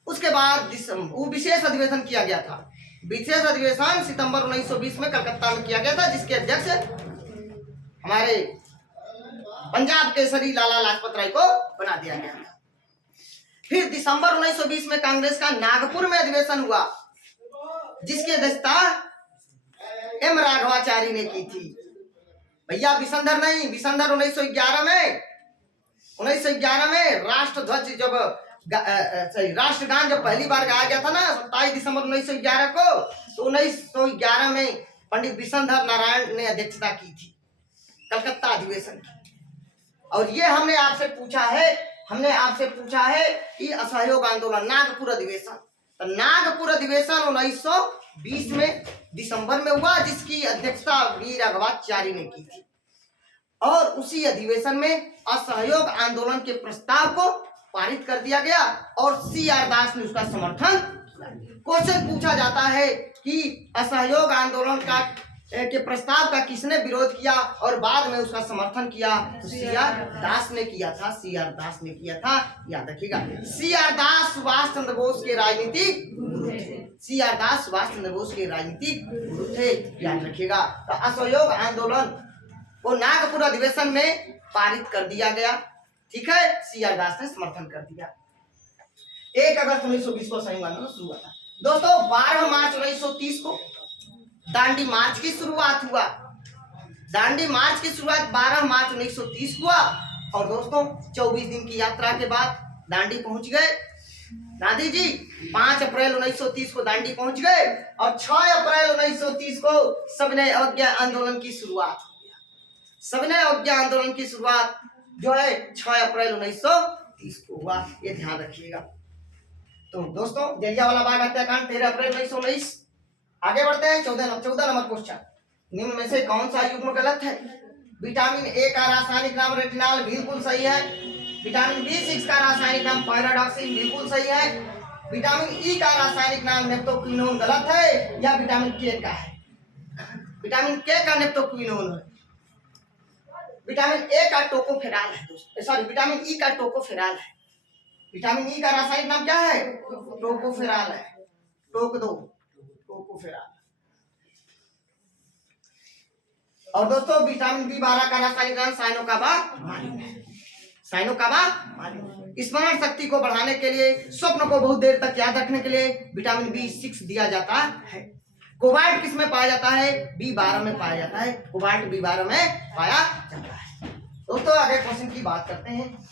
उसके बाद वो विशेष अधिवेशन किया गया था। विशेष अधिवेशन सितंबर 1920 में कलकत्ता में किया गया था, जिसके अध्यक्ष हमारे पंजाब केसरी लाला लाजपत राय को बना दिया गया था। फिर दिसंबर 1920 में कांग्रेस का नागपुर में अधिवेशन हुआ, जिसकी अध्यक्षता M राघवाचारी ने की थी। भैया बिसंधर नहीं, बिसंधर 1911 में राष्ट्रध्वज जब राष्ट्रगान जब पहली बार गाया गया था ना 27 दिसंबर 1911 को, तो 1911 में पंडित बिसंधर नारायण ने अध्यक्षता की थी कलकत्ता अधिवेशन की। और ये हमने आपसे पूछा है कि असहयोग आंदोलन नागपुर अधिवेशन, तो नागपुर अधिवेशन 1920 में दिसंबर में हुआ, जिसकी अध्यक्षता वी राघवाचारी ने की थी। और उसी अधिवेशन में असहयोग आंदोलन के प्रस्ताव को पारित कर दिया गया और CR दास ने उसका समर्थन किया। क्वेश्चन पूछा जाता है कि असहयोग आंदोलन के प्रस्ताव का किसने विरोध किया और बाद में उसका समर्थन किया? तो CR दास ने किया था। CR दास ने किया था, याद रखिएगा। CR दास सुभाष चंद्र बोस के राजनीतिक गुरु थे। CR दास सुभाष चंद्र बोस के राजनीतिक गुरु थे, याद रखिएगा। तो असहयोग आंदोलन को नागपुर अधिवेशन में पारित कर दिया गया, ठीक है। CR दास ने समर्थन कर दिया। 1 अगस्त 1920 को असहयोग आंदोलन शुरू हुआ था। दोस्तों 12 मार्च 1930 को दांडी मार्च की शुरुआत हुआ। दांडी मार्च की शुरुआत 12 मार्च 1930 हुआ और दोस्तों 24 दिन की यात्रा के बाद दांडी पहुंच गए गांधी जी। 5 अप्रैल 1930 को दांडी पहुंच गए और 6 अप्रैल 1930 को सविनय अवज्ञा आंदोलन की शुरुआत हो गया। सविनय अवज्ञा आंदोलन की शुरुआत जो है 6 अप्रैल 1930 को हुआ, ये ध्यान रखिएगा। तो दोस्तों जलियांवाला बाग हत्याकांड 13 अप्रैल 1919। आगे बढ़ते हैं 14 नंबर क्वेश्चन। निम्न में से कौन सा युग्म गलत है? विटामिन ए का रासायनिक नाम रेटिनॉल, बिल्कुल सही है। विटामिन B6 का रासायनिक नाम पायरोडॉक्सिन, बिल्कुल सही है। विटामिन ई का रासायनिक नाम नेप्टोक्विनोन, गलत है। या विटामिन के का है? विटामिन के का नेप्टोक्विनोन है। विटामिन ए का टोकोफेराल है दोस्तों, सॉरी विटामिन ई का टोकोफेराल है। विटामिन ई का रासायनिक नाम क्या है? टोकोफेराल है। टोकोफेराल। और दोस्तों विटामिन B12 का रासायनिक नाम साइनोकाबामालिन है। साइनोकाबामालिन। स्मरण शक्ति को बढ़ाने के लिए, स्वप्न को बहुत देर तक याद रखने के लिए विटामिन B6 दिया जाता है। कोबाल्ट किस में पाया जाता है? B12 में पाया जाता है। कोबाल्ट B12 में पाया जाता है। दोस्तों आगे क्वेश्चन की बात करते हैं।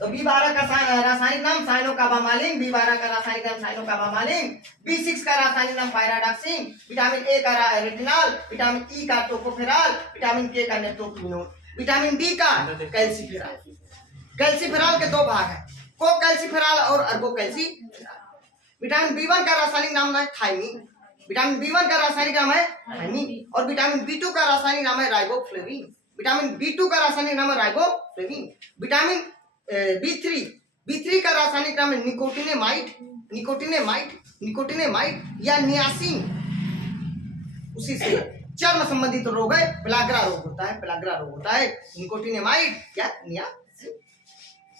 तो B12 का रासायनिक नाम साइनोकाबामालिन, B12 का रासायनिक नाम साइनोकाबामालिन, B6 का रासायनिक नाम पायरोडॉक्सिन, विटामिन ए का रेटिनॉल, विटामिन ई का टोकोफेराल, विटामिन के का नेप्टोक्विनोन, विटामिन डी का कैल्सीफेराल। कैल्सीफेराल के 2 भाग हैं, कोकैल्सीफेराल और अर्बोकैल्सीफेराल। विटामिन B1 का रासायनिक नाम है थायमीन। विटामिन B1 का रासायनिक नाम है थायमीन और विटामिन B2 का रासायनिक नाम है राइबोफ्लेविन। विटामिन B2 का रासायनिक नाम है राइबोफ्लेविन। विटामिन B3 का रासायनिक नाम है निकोटिनेमाइड या नियासिन। उसी से चर्म संबंधित रोग है पेलाग्रा रोग होता है निकोटिनेमाइड या नियासिन।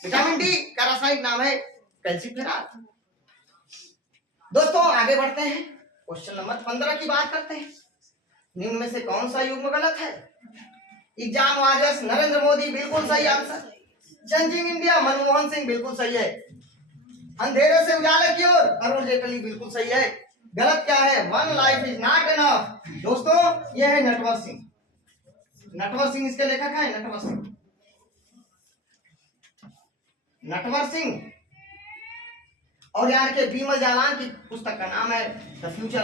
विटामिन डी का रासायनिक नाम है कैल्सीफेराल। दोस्तों आगे बढ़ते हैं, क्वेश्चन नंबर 15 की बात करते हैं। निम्न में से कौन सा युग्म गलत है? एग्जाम वारियर्स नरेंद्र मोदी, बिल्कुल सही answer. Changing India Manmohan Singh, बिल्कुल सही है। अंधेरे से उजाले की ओर अरुण जेटली, बिल्कुल सही है। गलत क्या है? One life is not enough. दोस्तों ये है नटवर सिंह, इसके लेखक है नटवर सिंह। और यहाँ के बीमल जालान की पुस्तक का नाम है the future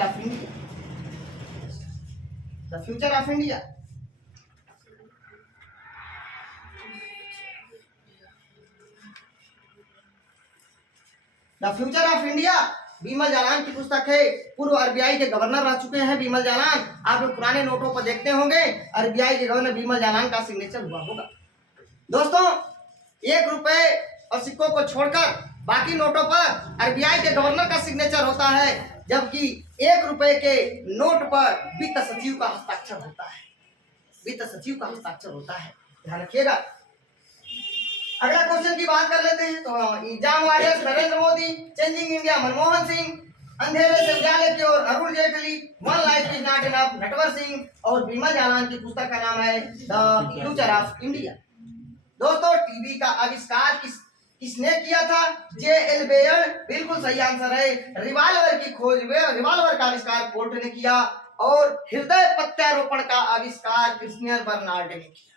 of India. The future of India, Bimal Jalan की पुस्तक है। पूर्व आरबीआई के गवर्नर रह चुके हैं बिमल जालान। आप लोग पुराने नोटों पर देखते होंगे आरबीआई के गवर्नर बिमल जालान का सिग्नेचर हुआ होगा। दोस्तों 1 रुपए और सिक्कों को छोड़कर बाकी नोटों पर आरबीआई के गवर्नर का सिग्नेचर होता है, जबकि 1 रुपए के नोट पर वित्त सचिव का हस्ताक्षर होता है। वित्त सचिव का हस्ताक्षर होता है, ध्यान रखिएगा। अगला क्वेश्चन की बात कर लेते हैं। तो exam warriors Narendra Modi, changing India Manmohan Singh, अंधेरे से उजाले की ओर Arun Jaitley, one life is not enough Natwar Singh, और बिमल जालान की पुस्तक का नाम है द फ्यूचर ऑफ इंडिया। दोस्तों टीवी का आविष्कार किसने किया था? J.L. बेयर, बिल्कुल सही आंसर है। रिवाल्वर की खोज में रिवाल्वर का आविष्कार कोल्ट ने किया, और हृदय प्रत्यारोपण का आविष्कार क्रिश्चियन बर्नार्ड ने किया।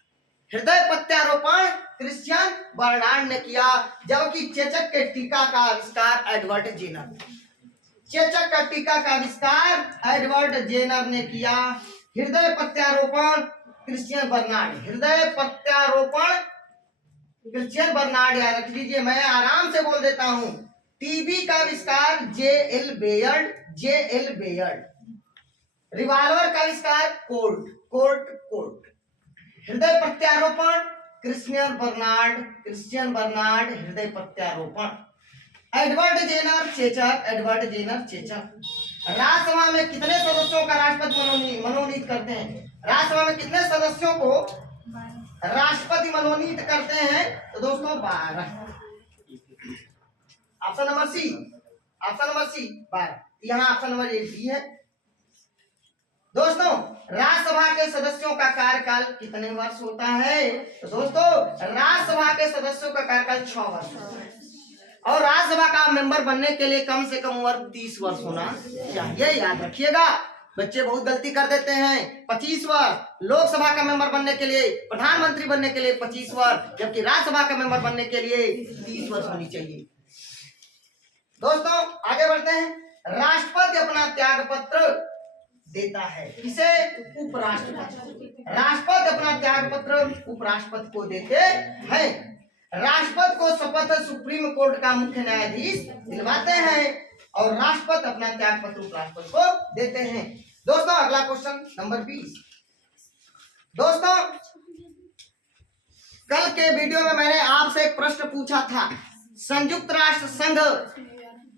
हृदय प्रत्यारोपण क्रिश्चियन बर्नार्ड ने किया, जबकि चेचक के टीका का आविष्कार एडवर्ड जेनर, चेचक का टीका का आविष्कार एडवर्ड जेनर ने किया। हृदय प्रत्यारोपण क्रिश्चियन बर्नार्ड, हृदय प्रत्यारोपण क्रिश्चियन बर्नार्ड, याद रख लीजिए, मैं आराम से बोल देता हूं। टीबी का आविष्कार J.L. Baird, J.L. Baird. Revolver का आविष्कार कोल्ट। हृदय प्रत्यारोपण क्रिश्चियन बर्नार्ड, हृदय प्रत्यारोपण। एडवर्ड जेनर चेचक। राज्यसभा में कितने सदस्यों का राष्ट्रपति मनोनीत करते हैं? राज्यसभा में कितने सदस्यों को राष्ट्रपति मनोनीत करते हैं? तो दोस्तों 12। Option number C 12। यहाँ ऑप्शन नंबर ए डी है। दोस्तों राज्यसभा के सदस्यों का कार्यकाल कितने वर्ष होता है? तो दोस्तों राज्यसभा के सदस्यों का कार्यकाल 6 वर्ष होता है, और राज्यसभा का मेंबर बनने के लिए कम से कम उम्र 30 वर्ष होना चाहिए, याद रखिएगा। बच्चे बहुत गलती कर देते हैं। 25 वर्ष लोकसभा का मेंबर बनने के लिए, प्रधानमंत्री बनने के लिए 25 वर्ष, जबकि राज्यसभा का मेंबर बनने के लिए 30 वर्ष होनी चाहिए। दोस्तों आगे बढ़ते हैं। राष्ट्रपति अपना त्याग पत्र देता है किसे? उपराष्ट्रपति। राष्ट्रपति अपना त्याग पत्र उपराष्ट्रपति को देते हैं। राष्ट्रपति को शपथ सुप्रीम कोर्ट का मुख्य न्यायाधीश दिलवाते हैं, और राष्ट्रपति अपना त्याग पत्र उपराष्ट्रपति को देते हैं। दोस्तों अगला क्वेश्चन नंबर 20। दोस्तों कल के वीडियो में मैंने आपसे एक प्रश्न पूछा था, संयुक्त राष्ट्र संघ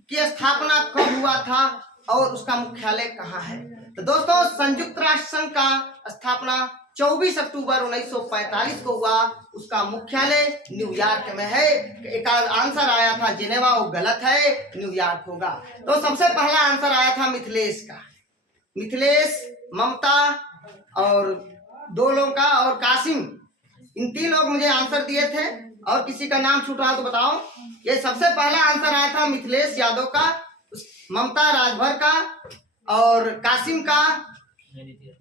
की स्थापना कब हुआ था और उसका मुख्यालय कहाँ है? तो दोस्तों संयुक्त राष्ट्र संघ का स्थापना 24 अक्टूबर 1945 को हुआ। उसका मुख्यालय न्यूयॉर्क में है। एक आंसर आया था जिनेवा, वो गलत है, न्यूयॉर्क होगा। तो सबसे पहला आंसर आया था मिथिलेश का। मिथिलेश, ममता और 2 लोगों का, और कासिम, इन 3 लोग मुझे आंसर दिए थे, और किसी का नाम छूट रहा तो बताओ। ये सबसे पहला आंसर आया था मिथिलेश यादव का, ममता राजभर का और कासिम का।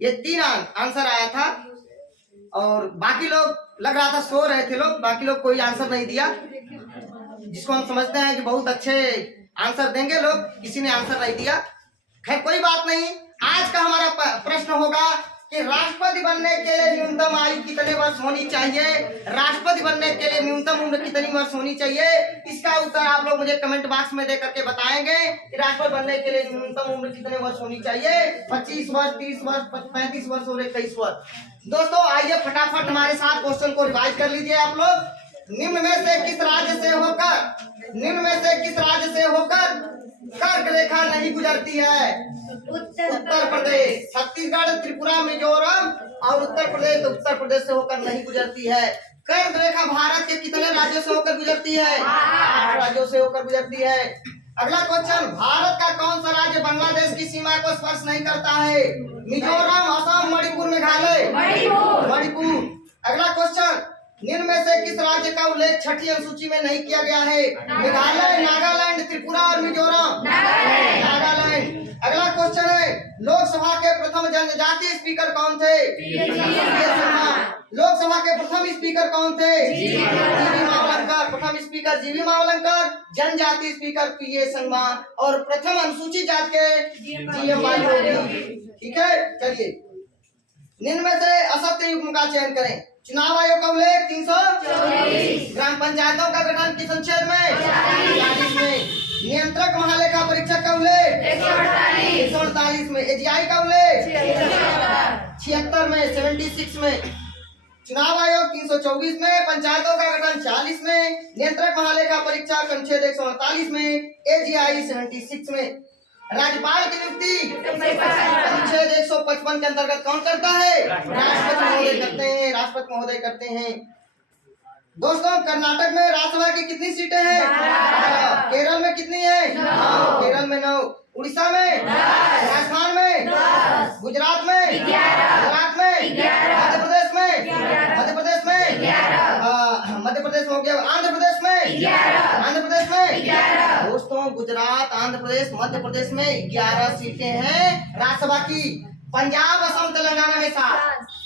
ये 3 आंसर आया था, और बाकी लोग लग रहा था सो रहे थे लोग, बाकी लोग कोई आंसर नहीं दिया, जिसको हम समझते हैं कि बहुत अच्छे आंसर देंगे लोग, किसी ने आंसर नहीं दिया। खैर कोई बात नहीं। आज का हमारा प्रश्न होगा कि राष्ट्रपति बनने के लिए न्यूनतम आयु कितने वर्ष होनी चाहिए? राष्ट्रपति बनने के लिए न्यूनतम उम्र कितनी वर्ष होनी चाहिए? इसका उत्तर आप लोग मुझे कमेंट बॉक्स में दे करके बताएंगे कि राष्ट्रपति बनने के लिए न्यूनतम उम्र कितने वर्ष होनी चाहिए। 25 वर्ष, 30 वर्ष, 35 वर्ष और 21 वर्ष। दोस्तों आइए फटाफट हमारे साथ क्वेश्चन को रिवाइज कर लीजिए आप लोग। निम्न में से किस राज्य से होकर कर्क रेखा नहीं गुजरती है? उत्तर प्रदेश। छत्तीसगढ़, त्रिपुरा, मिजोरम और उत्तर प्रदेश, उत्तर प्रदेश से होकर नहीं गुजरती है। कर्क रेखा भारत के कितने राज्यों से होकर गुजरती है? 8 राज्यों से होकर गुजरती है। अगला क्वेश्चन, भारत का कौन सा राज्य बांग्लादेश की सीमा को स्पर्श नहीं करता है? मिजोरम, असम, मणिपुर, मेघालय। मणिपुर। अगला क्वेश्चन, निम्न में से किस राज्य का उल्लेख 6ठी अनुसूची में नहीं किया गया है? मेघालय, नागालैंड, त्रिपुरा और मिजोरम। नागालैंड। अगला क्वेश्चन है, लोकसभा के प्रथम जनजातीय स्पीकर कौन थे? लोकसभा के प्रथम स्पीकर कौन थे? जीवी मावलंकर। प्रथम स्पीकर जीवी मावलंकर, जनजातीय स्पीकर पीए संगमा, और प्रथम अनुसूचित जाति के जीएम वाल्मीकि। ठीक है, चलिए निम्न में से असत्य युग्म का चयन करें। चुनाव आयोग का उल्लेख 324। ग्राम पंचायतों का गठन किस अनुच्छेद में? 40 में। नियंत्रक महालेखा परीक्षक का उल्लेख 148 में। एजीआई का उल्लेख 76 में, 76 में। चुनाव आयोग 324 में। पंचायतों का गठन 40 में। नियंत्रक महालेखा परीक्षक अनुच्छेद 148 में। एजीआई 76 में। राज्यपाल की नियुक्ति अनुच्छेद 155 के अंतर्गत कौन करता है? राष्ट्रपति महोदय करते हैं, राष्ट्रपति महोदय करते हैं। दोस्तों, कर्नाटक में राज्यसभा की कितनी सीटें हैं? 12। केरल में कितनी है? 9। केरल में 9। उड़ीसा में 10। राजस्थान में 10। गुजरात में 11। गुजरात में 11। मध्य प्रदेश में 11। मध्य प्रदेश में 11। मध्य प्रदेश हो गया। आंध्र प्रदेश में 11। आंध्र प्रदेश में 11। दोस्तों, गुजरात, आंध्र प्रदेश, मध्य प्रदेश में 11 सीटें हैं राज्यसभा की। पंजाब, असम, तेलंगाना में 7।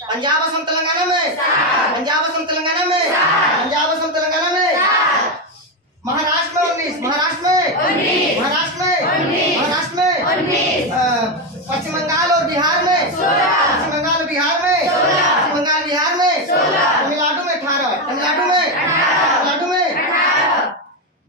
पंजाब, असम, तेलंगाना में 7। पंजाब, असम, तेलंगाना में 7। पंजाब, असम, तेलंगाना में 7। महाराष्ट्र में 19। महाराष्ट्र में 19। महाराष्ट्र में 19। महाराष्ट्र में 19। पश्चिम बंगाल और बिहार में 16। पश्चिम बंगाल और बिहार में 16। पश्चिम बंगाल बिहार में 16। तमिलनाडु में 18। तमिलनाडु में 18। तमिलनाडु में 18।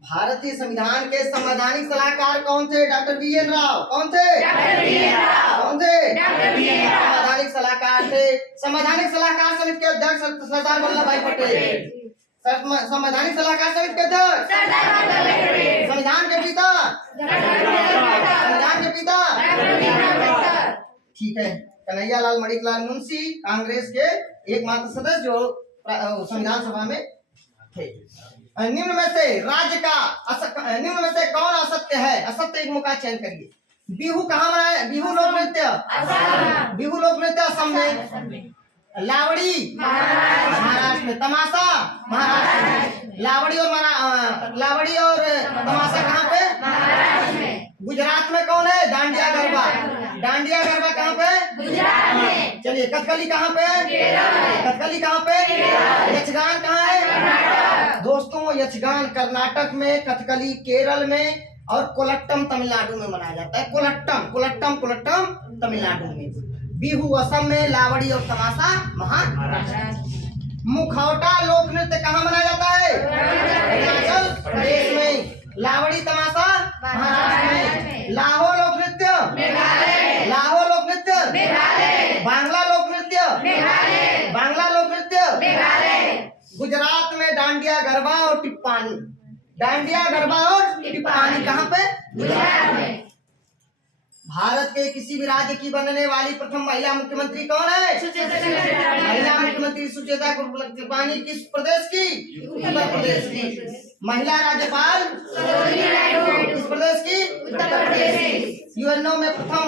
भारतीय संविधान के संवैधानिक सलाहकार कौन थे? Doctor B N. राव। कौन थे? Doctor B N. राव। कौन थे? Doctor B N. राव। संवैधानिक सलाहकार थे। संवैधानिक सलाहकार समिति के अध्यक्ष सरदार वल्लभ भाई पटेल। संवैधानिक सलाहकार समिति के अध्यक्ष संविधान के पिता। संविधान के पिता। ठीक है। कन्हैया लाल मणिकलाल मुंशी कांग्रेस के एकमात्र सदस्य जो संविधान सभा में थे। निम्न में से निम्न में से कौन असत्य है? असत्य एक का चयन करिए। बिहू कहाँ मनाया? बिहू लोक नृत्य। बिहू लोक नृत्य असम में। लावड़ी महाराष्ट्र में। तमाशा महाराष्ट्र में। लावड़ी और तमाशा कहाँ पे? महाराष्ट्र में। गुजरात में कौन है? डांडिया गरबा। डांडिया गरबा कहाँ पे? गुजरात में। चलिए, कथकली कहाँ पे? कथकली कहाँ पे? यक्षगान कहाँ है? दोस्तों, यक्षगान कर्नाटक में, कथकली केरल में और कोलट्टम तमिलनाडु में मनाया जाता है। कोलट्टम तमिलनाडु में। बिहू असम में। लावड़ी और तमाशा महाराष्ट्र। मुखौटा लोक नृत्य कहाँ मनाया जाता है? अरुणाचल प्रदेश में। लावड़ी तमाशा महाराष्ट्र में। लाहो लोक नृत्य मेघालय। लाहो लोक नृत्य मेघालय। बांग्ला लोक नृत्य मेघालय। बांग्ला लोक नृत्य मेघालय। गुजरात में डांडिया गरबा और टिप्पानी। डांडिया गरबा और टिप्पानी कहाँ पे? गुजरात में। भारत के किसी भी राज्य की बनने वाली प्रथम महिला मुख्यमंत्री कौन है? महिला मुख्यमंत्री सुचेता कृपलानी। किस प्रदेश की? उत्तर प्रदेश की। महिला राज्यपाल किस प्रदेश की? उत्तर प्रदेश की। यूएनओ में प्रथम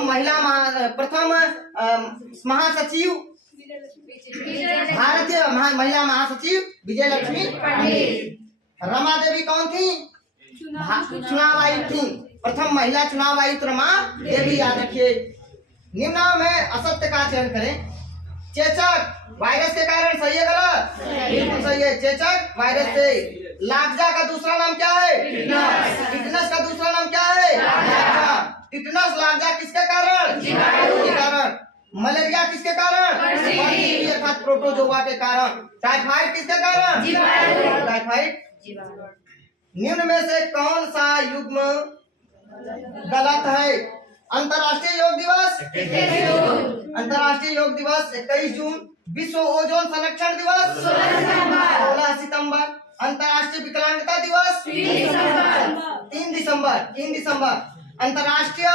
महासचिव भारतीय महिला महासचिव विजय लक्ष्मी पंडित। रमा देवी कौन थी? चुनाव आयुक्त थी। प्रथम महिला चुनाव आयुक्त रमा देवी, याद रखिए। निम्न में असत्य का चयन करें। चेचक वायरस के कारण सही है गलत? बिल्कुल सही है। चेचक वायरस से। लार्जा का दूसरा नाम क्या है? टिटनस का दूसरा नाम क्या है? टिटनस लार्जा किसके कारण? जीवाणु के कारण। मलेरिया किसके कारण? अर्थात प्रोटोजोआ के कारण। टाइफाइड किसके कारण? जीवाणु। टाइफाइड। निम्न में से कौन सा युग्म गलत है? अंतर्राष्ट्रीय योग दिवस 21 जून। विश्व ओजोन संरक्षण दिवस 16 सितंबर। अंतर्राष्ट्रीय विकलांगता दिवस 3 दिसंबर। अंतर्राष्ट्रीय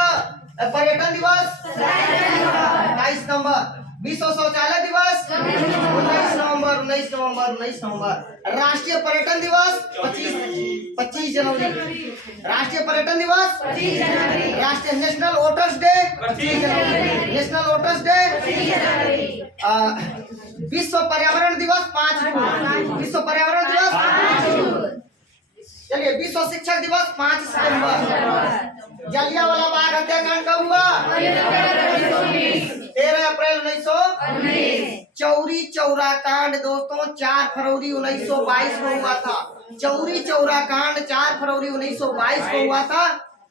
पर्यटन दिवस 22 सितंबर। विश्व शौचालय दिवस 19 नवंबर। राष्ट्रीय पर्यटन दिवस 25 जनवरी। राष्ट्रीय पर्यटन दिवस 25 जनवरी। राष्ट्रीय नेशनल वोटर्स डे 25 जनवरी। नेशनल वोटर्स डे 25 जनवरी। विश्व पर्यावरण दिवस 5 जून। विश्व पर्यावरण दिवस 5 जून। चलिए, विश्व शिक्षक दिवस 5 सितंबर। जलियांवाला बाग हत्याकांड कब हुआ? 13 अप्रैल 1919। चौरी चौरा कांड दोस्तों 4 फरवरी 1922 को हुआ था। चौरी चौरा कांड 4 फरवरी 1922 को हुआ था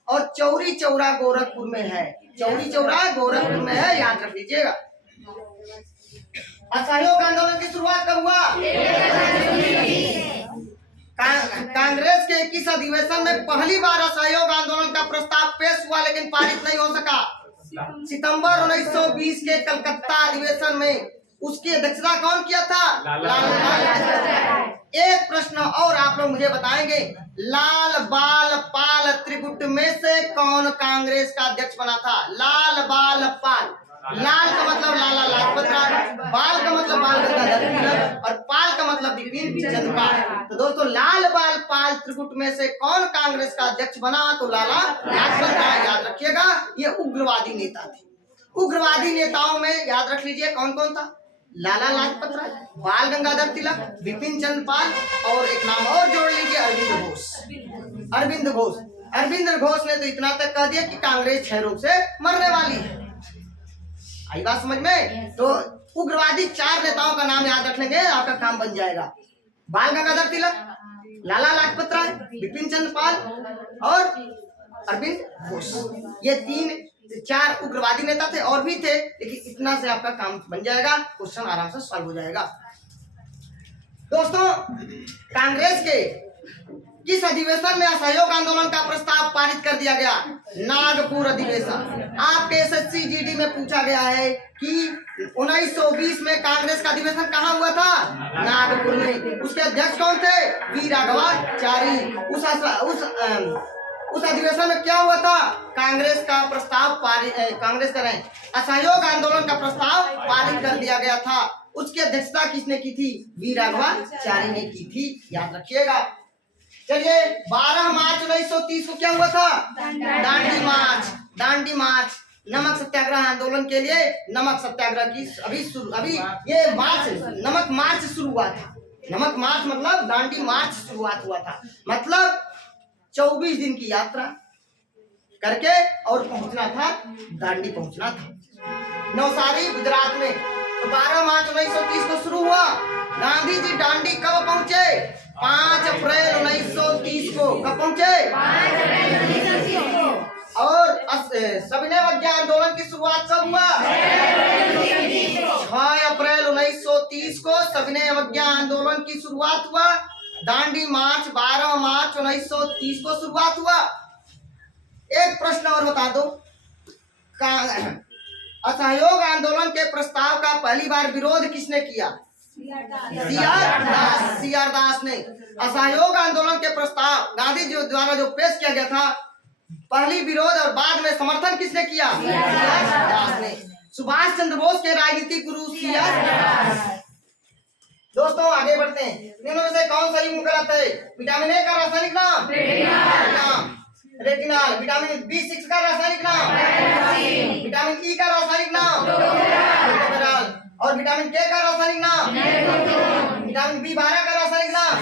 और चौरी चौरा गोरखपुर में है। चौरी चौरा गोरखपुर में है, याद रख लीजिएगा। असहयोग आंदोलन की शुरुआत कब हुआ? कांग्रेस के के किस अधिवेशन में पहली बार असहयोग आंदोलन का प्रस्ताव पेश हुआ लेकिन पारित नहीं हो सका? सितंबर 1920 के कलकत्ता अधिवेशन में। उसकी अध्यक्षता कौन किया था? लाल। एक प्रश्न और आप लोग मुझे बताएंगे, लाल बाल पाल त्रिगुट में से कौन कांग्रेस का अध्यक्ष बना था? लाल बाल पाल। लाल का मतलब लाला लाजपत राय, बाल का मतलब बाल गंगाधर तिलक और पाल का मतलब बिपिन चंद्र पाल। तो दोस्तों लाल बाल पाल त्रिगुट में से कौन कांग्रेस का अध्यक्ष बना? तो लाला लाजपत राय। याद रखिएगा, ये उग्रवादी नेता थे। उग्रवादी नेताओं में याद रख लीजिए कौन कौन था? लाला लाजपत राय, बाल गंगाधर तिलक, बिपिन चंद्र पाल और एक नाम और जोड़ लीजिए, अरविंद घोष। अरविंद घोष। अरविंद घोष ने तो इतना तक कह दिया कि कांग्रेस क्षय रोग से मरने वाली है। आई बात समझ में? तो उग्रवादी 4 नेताओं का नाम याद रख लेंगे, आपका काम बन जाएगा। बाल गंगाधर तिलक, लाला लाजपत राय, बिपिन चंद्र पाल और अरविंद घोष। ये 4 उग्रवादी नेता थे, और भी थे, लेकिन इतना से आपका काम बन जाएगा, क्वेश्चन आराम से सॉल्व हो जाएगा। दोस्तों कांग्रेस के किस अधिवेशन में असहयोग आंदोलन का प्रस्ताव पारित कर दिया गया? नागपुर अधिवेशन। आपके एसएससी जीडी में पूछा गया है कि 1920 में कांग्रेस का अधिवेशन कहाँ हुआ था? नागपुर में। उसके अध्यक्ष कौन थे? वी राघवाचारी। उस अधिवेशन में क्या हुआ था? कांग्रेस का प्रस्ताव कांग्रेस करें असहयोग आंदोलन का प्रस्ताव पारित कर दिया गया था। उसकी अध्यक्षता किसने की थी? वी राघवाचारी ने की थी, याद रखिएगा। चलिए 12 मार्च 1930 को क्या हुआ था? दांडी मार्च। दांडी मार्च नमक सत्याग्रह आंदोलन के लिए नमक सत्याग्रह की अभी ये मार्च नमक मार्च शुरू हुआ था। नमक मार्च मतलब दांडी मार्च शुरुआत हुआ था, मतलब 24 दिन की यात्रा करके और पहुंचना था, दांडी पहुंचना था नवसारी गुजरात में। तो 12 मार्च 1930 को शुरू हुआ। गांधी जी दांडी कब पहुंचे? 5 अप्रैल 1930 को। कब पहुंचे? 5 अप्रैल 1930 को। और सविनय अवज्ञा आंदोलन की शुरुआत कब हुआ? 6 अप्रैल 1930 को सविनय अवज्ञा आंदोलन की शुरुआत हुआ। दांडी मार्च 12 मार्च 1930 को शुरुआत हुआ। एक प्रश्न और बता दो, असहयोग आंदोलन के प्रस्ताव का पहली बार विरोध किसने किया? सीआर दास ने। असहयोग आंदोलन के प्रस्ताव गांधी जी द्वारा जो पेश किया गया था, पहली विरोध और बाद में समर्थन किसने किया? सीआर दास ने। सुभाष चंद्र बोस के राजनीतिक गुरु सीआर दास। दोस्तों आगे बढ़ते हैं। इनमें से कौन सा युग्म गलत है? विटामिन ए का रासायनिक नाम रेटिनॉल। विटामिन B6 का रासायनिक नाम, विटामिन ई का रासायनिक नाम और विटामिन के का रासायनिक नाम, विटामिन B12 का रासायनिक नाम।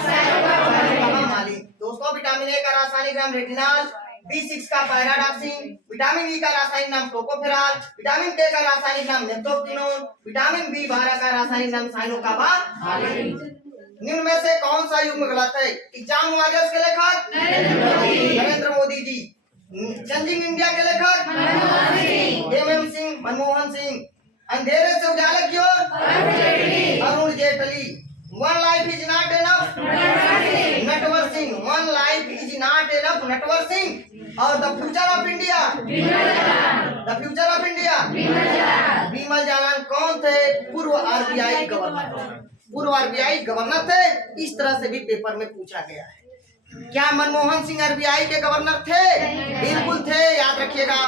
दोस्तों विटामिन ए का रासायनिक नाम रेटिनॉल, B6 का पैराडॉक्सिन, विटामिन ई का रासायनिक नाम टोकोफेरॉल, विटामिन के का रासायनिक नाम नेप्टोक्विनोन, विटामिन B12 का रासायनिक नाम साइनोकार्बामाइन। निम्न में से कौन सा युग्म गलत है? एग्जाम हुआ गया उसके लेखक नरेंद्र मोदी जी। चेंजिंग इंडिया के लेखक MM सिंह, मनमोहन सिंह। अंधेरे से उजाले की ओर Arun Jaitley. One life is not enough Natwar Singh. One life is not enough Natwar Singh. और the future of India, the future of India Bimal Jalan कौन थे? पूर्व RBI गवर्नर। पूर्व RBI गवर्नर थे। इस तरह से भी पेपर में पूछा गया है। क्या मनमोहन सिंह RBI के गवर्नर थे? बिल्कुल थे, याद रखिएगा,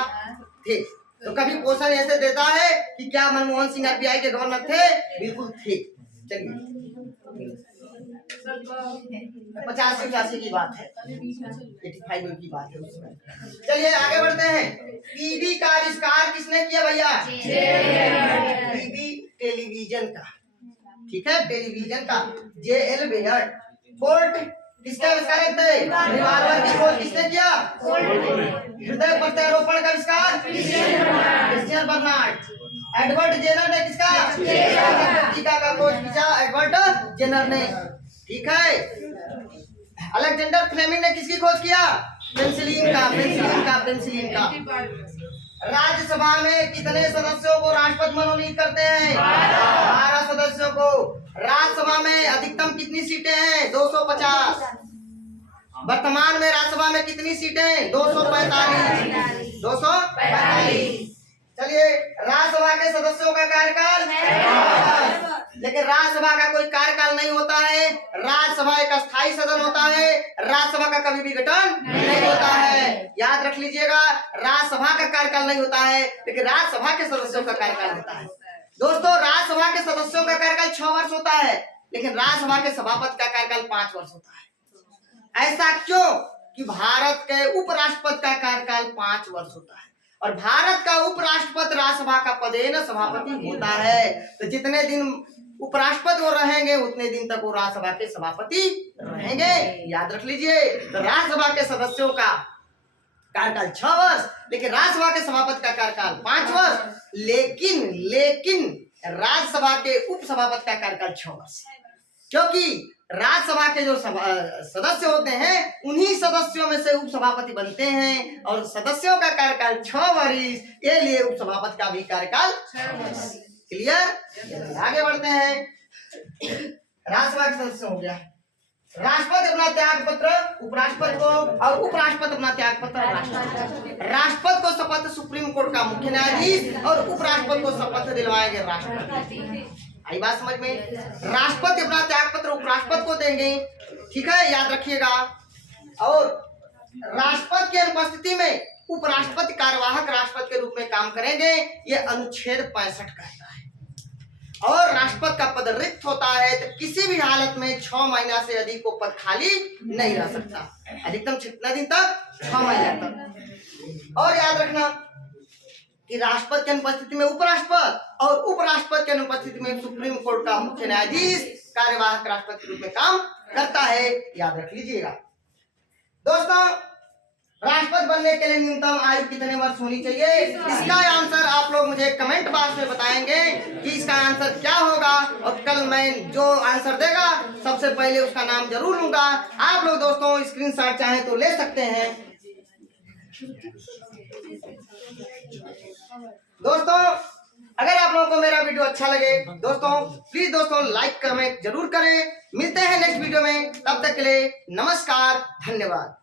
थे। तो कभी क्वेश्चन ऐसे देता है कि क्या मनमोहन सिंह RBI के गवर्नर थे? बिल्कुल थे। चलिए 50-85 की बात है, 85 की बात है उसमें। चलिए आगे बढ़ते हैं। टीवी का आविष्कार किसने किया भैया? टीवी टेलीविजन का, ठीक है, टेलीविजन का JL बेयर्ड। बोल्ट किसका आविष्कार थे? रिवॉल्वर की खोज किसने किया? हृदय प्रत्यारोपण का आविष्कार क्रिश्चियन बर्नार्ड। एडवर्ड जेनर ने किसका? टीका का खोज किया एडवर्ड जेनर ने, ठीक है। अलेक्जेंडर फ्लेमिंग ने किसकी खोज किया? पेनिसिलिन का। राज्यसभा में कितने सदस्यों को राष्ट्रपति मनोनीत करते हैं? 12 सदस्यों को। राज्यसभा में अधिकतम कितनी सीटें हैं? 250। वर्तमान में राज्यसभा में कितनी सीटें? 245। 245। चलिए, राज्यसभा के सदस्यों का कार्यकाल, लेकिन राज्यसभा का कोई कार्यकाल नहीं होता है। राज्यसभा एक अस्थायी सदन होता है। राज्यसभा का कभी भी गठन नहीं होता है। याद रख लीजिएगा, राज्यसभा का कार्यकाल नहीं होता है, लेकिन राज्यसभा के सदस्यों का कार्यकाल होता है। दोस्तों, राज्यसभा के सदस्यों का कार्यकाल 6 वर्ष होता है, लेकिन राज्यसभा के सभापति का कार्यकाल 5 वर्ष होता है। ऐसा क्यों? कि भारत के उपराष्ट्रपति का कार्यकाल 5 वर्ष होता है और भारत का उपराष्ट्रपति राज्यसभा का पदेन सभापति होता है। तो जितने दिन उपराष्ट्रपति वो रहेंगे उतने दिन तक वो राज्यसभा के सभापति रहेंगे। याद रख लीजिए, तो राज्यसभा के सदस्यों का कार्यकाल 6 वर्ष, लेकिन राज्यसभा के सभापति का कार्यकाल 5 वर्ष। लेकिन राज्यसभा के उपसभापति का कार्यकाल 6 वर्ष, क्योंकि राज्यसभा के जो सदस्य होते हैं उन्हीं सदस्यों में से उपसभापति बनते हैं और सदस्यों का कार्यकाल 6 वर्ष, के लिए उपसभापति का भी कार्यकाल 6 वर्ष। क्लियर? आगे बढ़ते हैं। राज्यसभा के सदस्य हो गया। राष्ट्रपति अपना त्याग पत्र उपराष्ट्रपति को और उपराष्ट्रपति अपना त्याग पत्र राष्ट्रपति को शपथ सुप्रीम कोर्ट का मुख्य न्यायाधीश और उपराष्ट्रपति को शपथ दिलवाएंगे राष्ट्रपति। आई बात समझ में? राष्ट्रपति अपना त्याग पत्र उपराष्ट्रपति को देंगे, ठीक है, याद रखिएगा। और राष्ट्रपति की अनुपस्थिति में उपराष्ट्रपति कार्यवाहक राष्ट्रपति के रूप में काम करेंगे, ये अनुच्छेद 65 कहता है। और राष्ट्रपति का पद रिक्त होता है तो किसी भी हालत में 6 महीना से अधिक वो पद खाली नहीं रह सकता। अधिकतम कितना दिन तक? 6 महीने तक। और याद रखना कि राष्ट्रपति की अनुपस्थिति में उपराष्ट्रपति और उपराष्ट्रपति की अनुपस्थिति में सुप्रीम कोर्ट का मुख्य न्यायाधीश कार्यवाहक राष्ट्रपति के रूप में काम करता है। याद रख लीजिएगा। दोस्तों, राष्ट्रपति बनने के लिए न्यूनतम आयु कितने वर्ष होनी चाहिए? इसका आंसर आप लोग मुझे कमेंट बॉक्स में बताएंगे कि इसका आंसर क्या होगा, और कल मैं जो आंसर देगा सबसे पहले उसका नाम जरूर लूंगा। आप लोग दोस्तों स्क्रीनशॉट चाहे तो ले सकते हैं। दोस्तों, अगर आप लोगों को मेरा वीडियो अच्छा लगे दोस्तों, प्लीज दोस्तों लाइक कमेंट जरूर करें। मिलते हैं नेक्स्ट वीडियो में, तब तक के लिए नमस्कार, धन्यवाद।